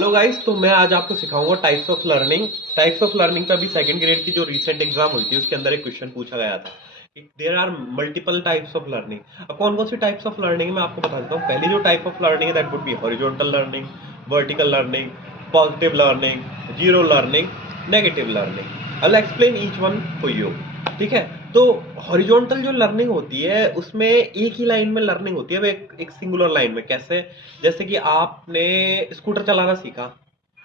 Hello guys, तो मैं आज आपको सिखाऊंगा types of learning. Types of learning पे अभी सेकंड ग्रेड की जो रीसेंट एग्जाम हुई थी उसके अंदर एक क्वेश्चन पूछा गया था कि there are multiple types of learning. अब कौन कौन सी टाइप्स ऑफ लर्निंग मैं आपको बता देता हूँ। पहली जो टाइप ऑफ लर्निंग है that would be horizontal learning, vertical learning, positive learning, zero learning, negative learning. I will explain each one for you. ठीक है। तो हॉरिजॉन्टल जो लर्निंग होती है उसमें एक ही लाइन में लर्निंग होती है, वो एक सिंगुलर लाइन में। कैसे? जैसे कि आपने स्कूटर चलाना सीखा,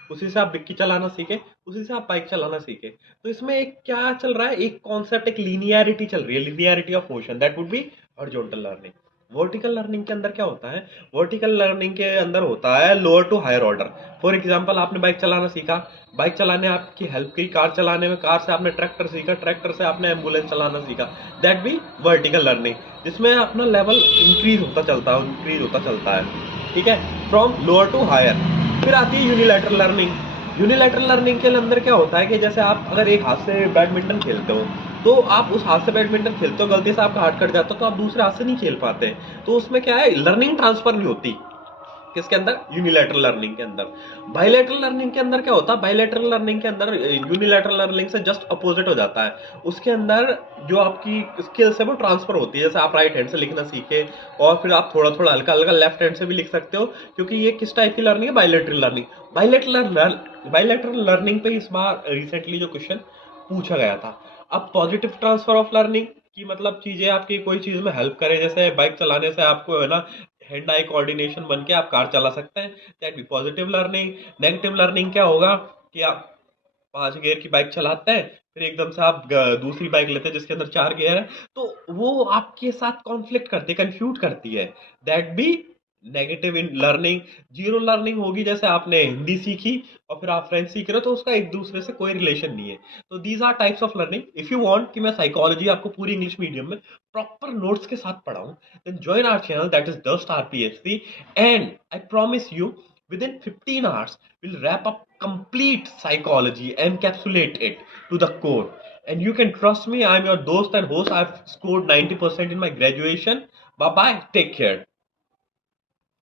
उसी से आप डिक्की चलाना सीखे, उसी से आप बाइक चलाना सीखे। तो इसमें एक क्या चल रहा है, एक कॉन्सेप्ट, एक लीनियरिटी चल रही है, linearity of motion, that would be horizontal learning. Vertical learning के अंदर क्या होता है? वर्टिकल लर्निंग के अंदर होता है lower to higher order. For example, आपने बाइक चलाना सीखा, बाइक चलाने आपकी हेल्प की कार चलाने में, कार से आपने ट्रैक्टर सीखा, ट्रैक्टर से आपने एम्बुलेंस चलाना सीखा, दैट बी वर्टिकल लर्निंग, जिसमें अपना लेवल इंक्रीज होता चलता है, इंक्रीज होता चलता है। ठीक है, फ्रॉम लोअर टू हायर। फिर आती है यूनिलैटरल लर्निंग। यूनिलैटरल लर्निंग के अंदर क्या होता है कि जैसे आप अगर एक हाथ से बैडमिंटन खेलते हो, तो आप उस हाथ से बैडमिंटन खेलते हो, गलती से आपका हाथ कट जाता है तो आप दूसरे हाथ से नहीं खेल पाते। तो उसमें क्या है, लर्निंग ट्रांसफर नहीं होती। किसके अंदर? यूनिलैटरल लर्निंग के अंदर। बायलैटरल लर्निंग के अंदर क्या होता है? बायलैटरल लर्निंग के अंदर यूनिलैटरल लर्निंग से जस्ट अपोजिट हो जाता है। उसके अंदर जो आपकी स्किल्स है वो ट्रांसफर होती है। जैसे आप राइट हैंड से लिखना सीखे और फिर आप थोड़ा थोड़ा हल्का हल्का लेफ्ट हैंड से भी लिख सकते हो, क्योंकि ये किस टाइप की लर्निंग है? Bilateral learning. बायलैटरल लर्निंग पे इस बार रिसेंटली जो क्वेश्चन पूछा गया था। अब पॉजिटिव ट्रांसफर ऑफ लर्निंग की मतलब चीजें आपकी कोई चीज में हेल्प करे, जैसे बाइक चलाने से आपको है ना हैंड आई कोऑर्डिनेशन बन के आप कार चला सकते हैं, that be positive learning. Negative learning क्या होगा कि आप 5 गियर की बाइक चलाते हैं, फिर एकदम से आप दूसरी बाइक लेते हैं जिसके अंदर 4 गियर है, तो वो आपके साथ कॉन्फ्लिक्ट करती है, कंफ्यूज करती है, that be negative in learning. Zero learning होगी जैसे आपने हिंदी सीखी और फिर आप फ्रेंच सीख रहे हो, तो उसका एक दूसरे से कोई रिलेशन नहीं है। तो these are types of learning. If you want कि मैं साइकोलॉजी आपको पूरी इंग्लिश मीडियम में प्रॉपर नोट्स के साथ पढ़ाऊं, then join our channel, that is Dust RPSC, and I promise you within 15 hours we'll wrap up complete psychology, encapsulate it to the core, and you can trust me, I'm your dost and host. I've scored 90% in my graduation. Bye bye, take care.